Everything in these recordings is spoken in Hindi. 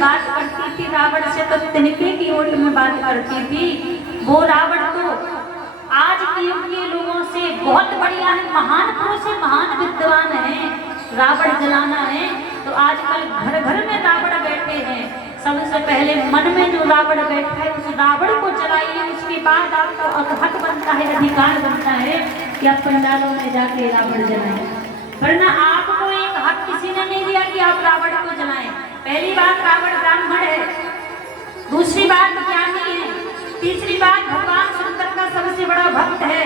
बात करती थी रावण से तो तिनके की ओट में बात करती थी। वो रावण तो आज के युग के लोगों से बहुत बढ़िया है, महान पुरुष है, महान विद्वान है। रावण जलाना है तो आजकल घर घर में रावण बैठे हैं। सबसे पहले मन में जो रावण बैठा है उस रावण को जलाइए, उसके बाद आपका हक बनता है, अधिकार बनता है कि आप पंडालों में जाके रावण जलाएं। वरना आपको एक हक किसी ने नहीं दिया कि आप रावण को जलाएं। पहली बात, रावण ब्राह्मण है। दूसरी बात, ज्ञानी है। तीसरी बात, भगवान शंकर का सबसे बड़ा भक्त है।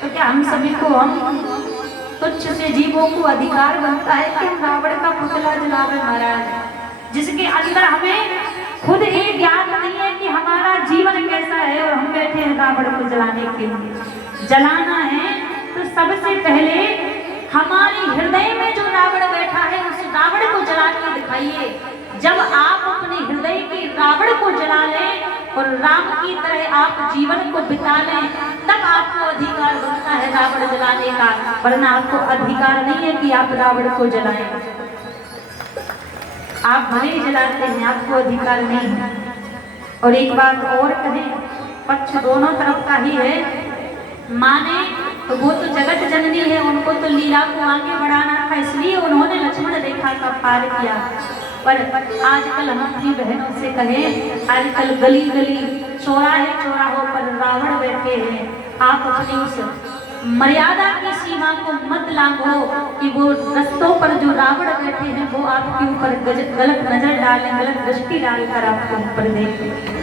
तो क्या हम सभी को, हम तुच्छ से जीवों को अधिकार बनता है कि हम रावण का पुतला जलावे महाराज, जिसके अंदर हमें खुद ही ज्ञान नहीं है कि हमारा जीवन कैसा है और हम बैठे हैं रावण को जलाने के लिए। जलाना है तो सबसे पहले हमारे हृदय में जो रावण बैठा है उस रावण को जला के दिखाइए। जब आप अपने हृदय के रावण को जला लें और राम की तरह आप जीवन को बिता लें, तब आपको अधिकार बनता है रावण जलाने का। वरना आपको अधिकार नहीं है कि आप रावण को जलाएं। आप भले ही जलाते हैं, आपको अधिकार नहीं है। और एक बात और कहें, पक्ष दोनों तरफ का ही है। माने तो वो तो जगत जननी है, उनको तो लीला को आगे बढ़ाना था, इसलिए उन्होंने लक्ष्मण रेखा का पार किया। पर आजकल हम अपनी बहनों से कहें, आजकल गली गली चौराहे चौराहों पर रावण बैठे हैं। आप अपनी उस मर्यादा की सीमा को मत लांघो कि वो रस्तों पर जो रावण बैठे हैं वो आपके ऊपर गलत नजर डालें, गलत दृष्टि डालकर आपके ऊपर देखें।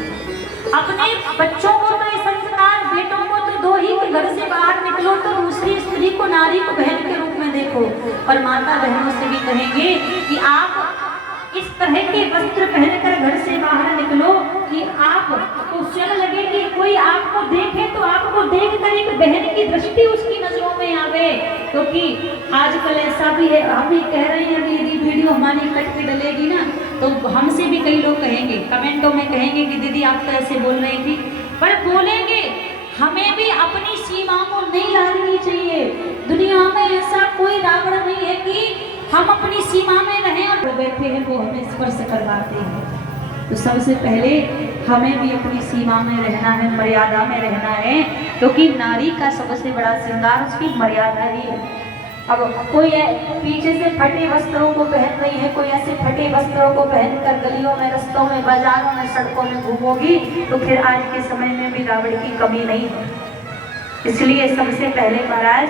अपने बच्चों को तो ये संस्कार, बेटों को तो दो ही कि घर से बाहर निकलो तो दूसरी स्त्री को, नारी को बहन के रूप में देखो। और माता बहनों से भी कहेंगे कि आप इस तरह के वस्त्र पहनकर घर से बाहर निकलो कि आपको स्वयं लगे कि कोई आपको देखे तो आपको देखकर एक बहन की दृष्टि उसकी नजरों में आवे। क्योंकि आजकल ऐसा भी है, हम भी कह रहे हैं, यदि वीडियो हमारी कट के डलेगी ना तो हमसे भी कई लोग कहेंगे, कमेंटों में कहेंगे कि दीदी आप तो ऐसे बोल रही थी। पर बोलेंगे, हमें भी अपनी सीमा को नहीं लानी चाहिए। दुनिया में ऐसा कोई रावण नहीं है कि हम अपनी सीमा में रहें और बैठे हैं वो हमें स्पर्श करवाते हैं। तो सबसे पहले हमें भी अपनी सीमा में रहना है, मर्यादा में रहना है, क्योंकि नारी का सबसे बड़ा श्रृंगार उसकी मर्यादा ही है। अब कोई पीछे से फटे वस्त्रों को पहन रही है, कोई ऐसे फटे वस्त्रों को पहनकर गलियों में, रस्तों में, बाजारों में, सड़कों में घूमोगी तो फिर आज के समय में भी रावण की कमी नहीं है। इसलिए सबसे पहले महाराज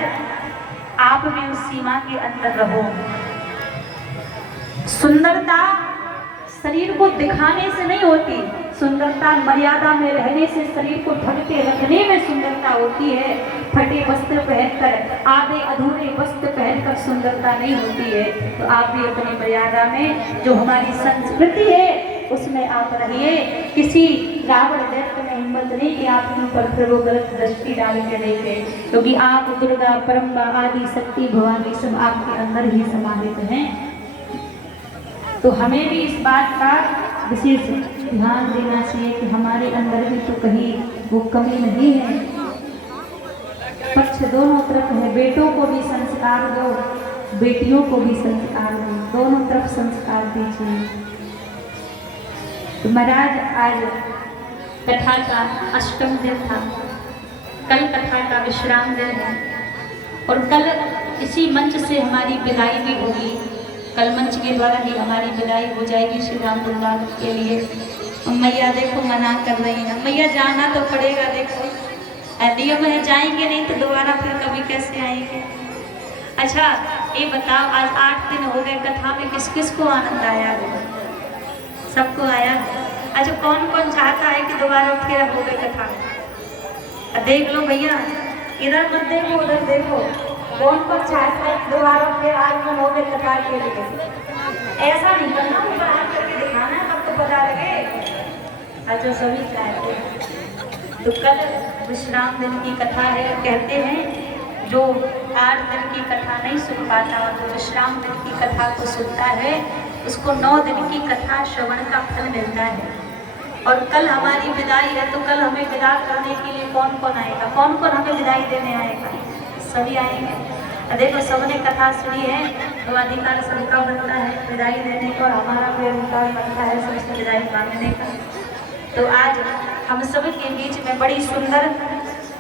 आप भी उस सीमा के अंदर रहो। सुंदरता शरीर को दिखाने से नहीं होती, सुंदरता मर्यादा में रहने से, शरीर को ढक के रखने में सुंदरता होती है। फटे वस्त्र पहनकर, आधे अधूरे वस्त्र पहनकर सुंदरता नहीं होती है। तो आप भी अपनी मर्यादा में, जो हमारी संस्कृति है उसमें आप रहिए। किसी रावण दैत्य में हिम्मत नहीं कि आपके ऊपर फिर वो गलत दृष्टि डाल के देखे, क्योंकि आप दुर्गा, परम्बा, आदि शक्ति, भवानी सब आपके अंदर ही समाहित हैं। तो हमें भी इस बात का विशेष ध्यान देना चाहिए कि हमारे अंदर भी तो कहीं वो कमी नहीं है। पक्ष दोनों तरफ है, बेटों को भी संस्कार दो, बेटियों को भी संस्कार दो, दोनों तरफ संस्कार दीजिए। तो महाराज आज कथा का अष्टम दिन था, कल कथा का विश्राम दिन है और कल इसी मंच से हमारी विदाई भी होगी। कल मंच के द्वारा ही हमारी विदाई हो जाएगी श्री राम भगवान के लिए। मैया देखो मना कर रही है, मैया जाना तो पड़ेगा, देखो नियम है, जाएंगे नहीं तो दोबारा फिर कभी कैसे आएंगे। अच्छा ये बताओ, आज 8 दिन हो गए, कथा में किस किस को आनंद आया? सबको आया। अच्छा कौन कौन चाहता है कि दोबारा फिर हो गए कथा में? देख लो भैया, इधर मत देखो उधर देखो, कौन कौन चाहता है दोबारा फिर आगमन हो गए कथा के लिए? ऐसा नहीं करना, ऊपर हाथ करके दिखाना है, सबको पता लगे। अच्छा सभी चाहते हैं। तो कल विश्राम दिन की कथा है। कहते हैं जो 8 दिन की कथा नहीं सुन पाता और जो विश्राम दिन की कथा को सुनता है उसको 9 दिन की कथा श्रवण का फल मिलता है। और कल हमारी विदाई है, तो कल हमें विदा करने के लिए कौन कौन आएगा? कौन कौन हमें विदाई देने आएगा? सभी आएंगे। देखो सबने कथा सुनी है, तो अधिकार सबका बनता है विदाई देने का, और हमारा भी अधिकार बनता है सबसे विदाई मांगने का। तो आज हम सब के बीच में बड़ी सुंदर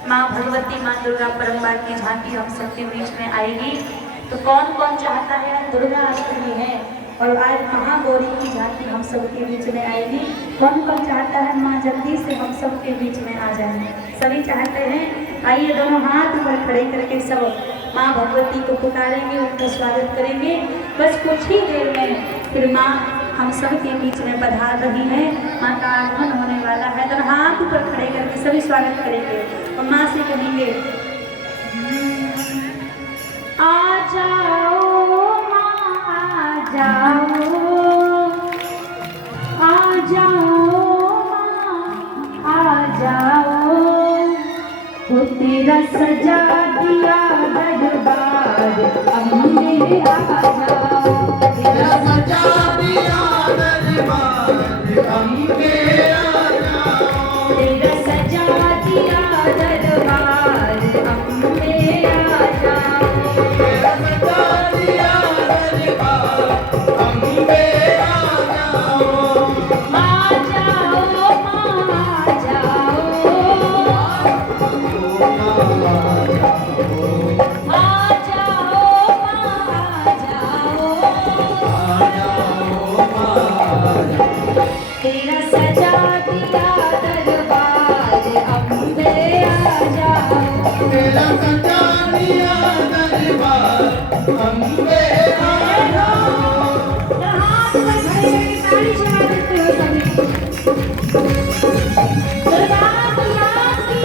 माँ भगवती, माँ दुर्गा परम्बार की झांकी हम सबके बीच में आएगी। तो कौन कौन चाहता है, आज दुर्गा अष्टमी है और आज महागौरी की झांकी हम सबके बीच में आएगी, कौन कौन चाहता है माँ जल्दी से हम सबके बीच में आ जाए? सभी चाहते हैं। आइए दोनों हाथ ऊपर खड़े करके सब माँ भगवती को पुकारेंगे, उनका स्वागत करेंगे। बस कुछ ही देर में फिर माँ हम सब के बीच में पधार रही है, माँ का आगमन होने वाला है। दोनों हाथ ऊपर खड़े करके सभी स्वागत करेंगे और माँ से कहेंगे, आ जाओ माँ, आ जाओ, आ जाओ माँ, आ जाओ, वो तेरा सजा दिया दरबार, अम्मे आ जाओ, तेरा सजा दिया दरबार, अम्मे आ जाओ, तेरा सजा दिया दरबार, अम्मे आ जाओ, तेरा सजा दिया दरबार, अम्मे आ जाओ, आ जाओ माँ, आ जाओ, आ जाओ माँ, आ जाओ, तेरा सजा दिया दरबार, अम्बे आ जाओ, तेरा सजा दिया दरबार, अम्मे आ जाओ। हाथ पर खड़े करके ताली चला देते हो सभी। दुर्गा मैया की,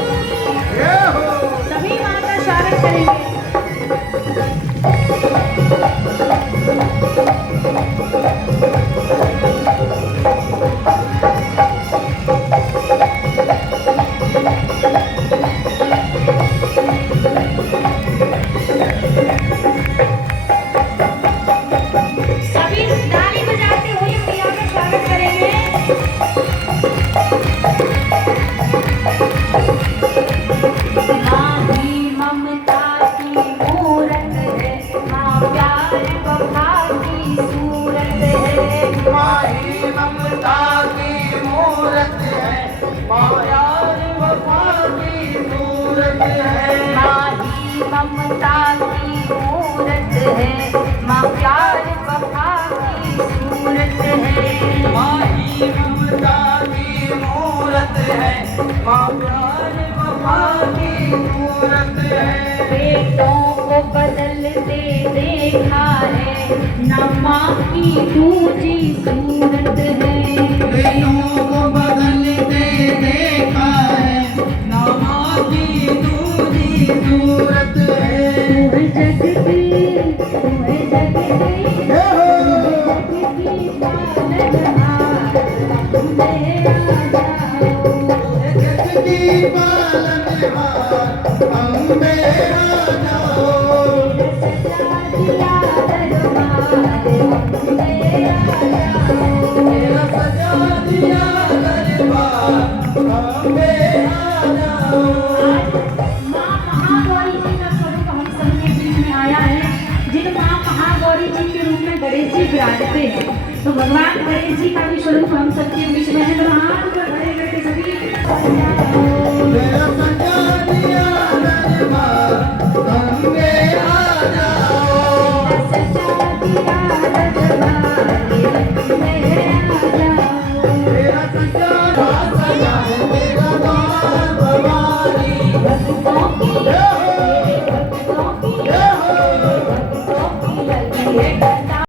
ये हो सभी माँ का स्वागत करेंगे। सभी ताली बजाते हुए मैया का स्वागत करेंगे। माँ ही ममता की मूरत है, माँ प्यार वफा की सूरत है, माही ममता की मूरत है, माँ प्यार वफा की सूरत है, माँ ही ममता की मूरत है, माँ प्यार वफा की सूरत है, माही ममता की मूरत है, माँ प्यार वफा की सूरत है। बेटों को बदलते देखा है, न माँ की दूजी सूरत है, बेटों को बदलते देखा है, ना माँ की दूजी सूरत है। तुम्हें जग की, तुम्हें जग की, हे हो जग की पालनहार, अम्बे आ जाओ, जग की पालनहार, अम्बे आ जाओ, सजा दिया दरबार, अम्बे आ जाओ, तेरा सजा दिया दरबार, अम्बे आ जाओ। आज माँ महागौरी जी का स्वरूप हम सबके बीच में आया है। जिन माँ महागौरी जी के रूप में गणेश जी विराजते हैं, तो भगवान गणेश जी का भी स्वरूप हम सबके बीच में है। तो हाथ ऊपर खड़े करके सभी तेरा सजा दिया दरबार, अम्बे आ जाओ, सजा दिया दरबार, अम्बे आ जाओ, तेरा सजा है तेरा द्वार भवानी। भक्तों की, हे हो भक्तों की, हे हो भक्तों की लगी है